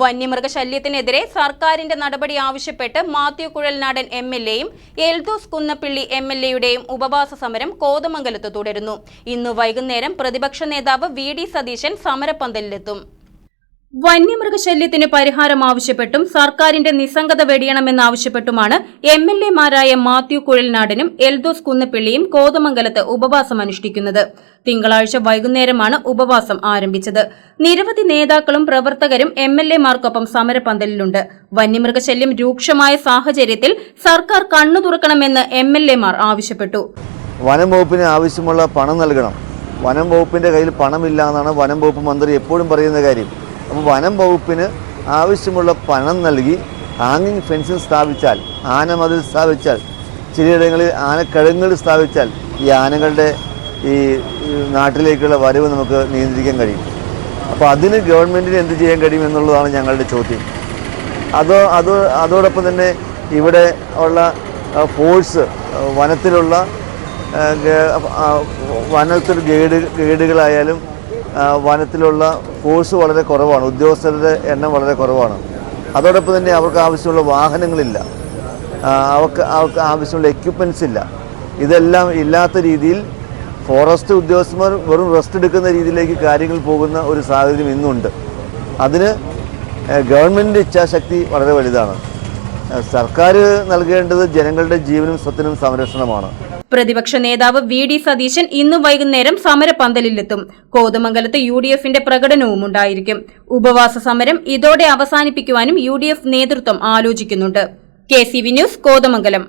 വന്യമൃഗശല്യത്തിനെതിരെ സർക്കാരിന്റെ നടപടി ആവശ്യപ്പെട്ട് മാത്യു കുഴൽനാടൻ എം എൽ എയും എൽദോസ് കുന്നപ്പിള്ളി എം എൽ എയുടെയും ഉപവാസ സമരം കോതമംഗലത്ത് തുടരുന്നു. ഇന്ന് വൈകുന്നേരം പ്രതിപക്ഷ നേതാവ് വി ഡി സതീശൻ സമരപ്പന്തലിലെത്തും വന്യമൃഗശല്യത്തിന് പരിഹാരം ആവശ്യപ്പെട്ടും സർക്കാരിന്റെ നിസ്സംഗത വെടിയണമെന്നാവശ്യപ്പെട്ടുമാണ് എം എൽ മാരായ മാത്യു കുഴൽനാടനും എൽദോസ് കുന്നപ്പിള്ളിയും കോതമംഗലത്ത് ഉപവാസം അനുഷ്ഠിക്കുന്നത്. തിങ്കളാഴ്ച വൈകുന്നേരമാണ് ഉപവാസം ആരംഭിച്ചത്. നിരവധി നേതാക്കളും പ്രവർത്തകരും എം എൽ എമാർക്കൊപ്പം സമരപന്തലിലുണ്ട്. വന്യമൃഗശല്യം രൂക്ഷമായ സാഹചര്യത്തിൽ സർക്കാർ കണ്ണു തുറക്കണമെന്ന് എം എൽ എമാർ ആവശ്യപ്പെട്ടു. വനം വകുപ്പിന് ആവശ്യമുള്ള പണം നൽകണം. വനം വകുപ്പിന്റെ കയ്യിൽ പണമില്ല എന്നാണ് വനം വകുപ്പ് മന്ത്രി എപ്പോഴും പറയുന്ന കാര്യം. അപ്പോൾ വനം വകുപ്പിന് ആവശ്യമുള്ള പണം നൽകി ഹാങ്ങിങ് ഫെൻസിങ് സ്ഥാപിച്ചാൽ ആന മതിൽ സ്ഥാപിച്ചാൽ ചിലയിടങ്ങളിൽ ആനക്കഴുങ്ങൾ സ്ഥാപിച്ചാൽ ഈ ആനകളുടെ ഈ നാട്ടിലേക്കുള്ള വരവ് നമുക്ക് നിയന്ത്രിക്കാൻ കഴിയും. അപ്പോൾ അതിന് ഗവൺമെന്റിന് എന്ത് ചെയ്യാൻ കഴിയും എന്നുള്ളതാണ് ഞങ്ങളുടെ ചോദ്യം. അതോ അത് അതോടൊപ്പം തന്നെ ഇവിടെ ഉള്ള ഫോഴ്സ് വനത്തിലുള്ള വനത്തിൽ ഗൈഡ് ഗൈഡുകളായാലും വനത്തിലുള്ള ഫോഴ്സ് വളരെ കുറവാണ്. ഉദ്യോഗസ്ഥരുടെ എണ്ണം വളരെ കുറവാണ്. അതോടൊപ്പം തന്നെ അവർക്ക് ആവശ്യമുള്ള വാഹനങ്ങളില്ല. അവർക്ക് അവർക്ക് ആവശ്യമുള്ള എക്യുപ്മെന്റ്സ് ഇല്ല. ഇതെല്ലാം ഇല്ലാത്ത രീതിയിൽ ഫോറസ്റ്റ് ഉദ്യോഗസ്ഥന്മാർ വെറും റെസ്റ്റ് എടുക്കുന്ന രീതിയിലേക്ക് കാര്യങ്ങൾ പോകുന്ന ഒരു സാഹചര്യം ഇന്നുണ്ട്. അതിന് ഗവൺമെന്റിന്റെ ഇച്ഛാശക്തി വളരെ വലുതാണ്. സർക്കാർ നൽകേണ്ടത് ജനങ്ങളുടെ ജീവനും സ്വത്തിനും സംരക്ഷണമാണ്. പ്രതിപക്ഷ നേതാവ് വി ഡി സതീശൻ ഇന്ന് വൈകുന്നേരം സമരപന്തലിലെത്തും. കോതമംഗലത്ത് യു ഡി എഫിന്റെ പ്രകടനവും ഉണ്ടായിരിക്കും. ഉപവാസ സമരം ഇതോടെ അവസാനിപ്പിക്കുവാനും യു ഡി എഫ് നേതൃത്വം ആലോചിക്കുന്നുണ്ട്. K C V news Kothamangalam.